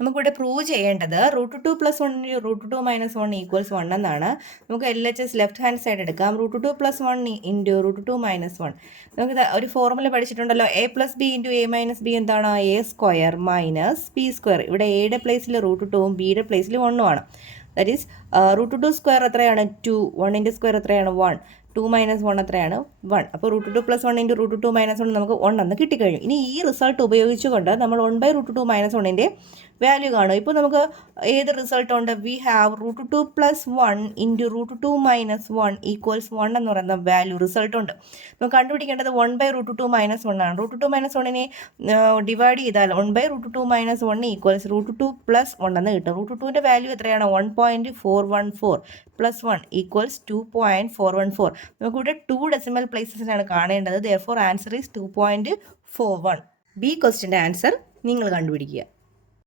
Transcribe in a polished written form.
നമുക്കിവിടെ പ്രൂവ് ചെയ്യേണ്ടത് √2 + 1 × √2 - 1 = 1 എന്നാണ്. നമുക്ക് LHS ലെഫ്റ്റ് ഹാൻഡ് സൈഡ് എടുക്കാം. √2 + 1 × √2 - 1. നമുക്ക് ഒരു formula പഠിച്ചിട്ടുണ്ടല്ലോ, a + b × a - b എന്താണ്? a² - b². ഇവിടെ എയുടെ പ്ലേസിൽ √2ഉം ബിയുടെ പ്ലേസിൽ 1ഉം ആണ്. ദാറ്റ് ഈസ് √2² എത്രയാണ്? 2. 1ൻ്റെ സ്ക്വയർ എത്രയാണ്? 1. 2 - 1 എത്രയാണ്? 1. അപ്പോൾ √2 + 1 × √2 - 1 നമുക്ക് 1 എന്ന് കിട്ടിക്കഴിഞ്ഞു. ഇനി ഈ റിസൾട്ട് ഉപയോഗിച്ചുകൊണ്ട് നമ്മൾ 1/√2 - 1ൻ്റെ വാല്യൂ കാണും. ഇപ്പോൾ നമുക്ക് ഏത് റിസൾട്ട് ഉണ്ട്? വി ഹാവ് √2 + 1 × √2 - 1 = 1 എന്ന് പറയുന്ന വാല്യൂ റിസൾട്ട് ഉണ്ട്. നമുക്ക് കണ്ടുപിടിക്കേണ്ടത് 1/√2 - 1 ആണ്. √2 - 1നെ ഡിവൈഡ് ചെയ്താൽ 1/√2 - 1 = √2 + 1 എന്ന് കിട്ടും. √2ൻ്റെ വാല്യൂ എത്രയാണ്? 1.414 + 1 = 2.414. നമുക്കിവിടെ 2 ഡെസിമൽ പ്ലേസസിനാണ് കാണേണ്ടത്. therefore answer is 2.41. ബി ക്വസ്റ്റ്യൻ്റെ ആൻസർ നിങ്ങൾ കണ്ടുപിടിക്കുക.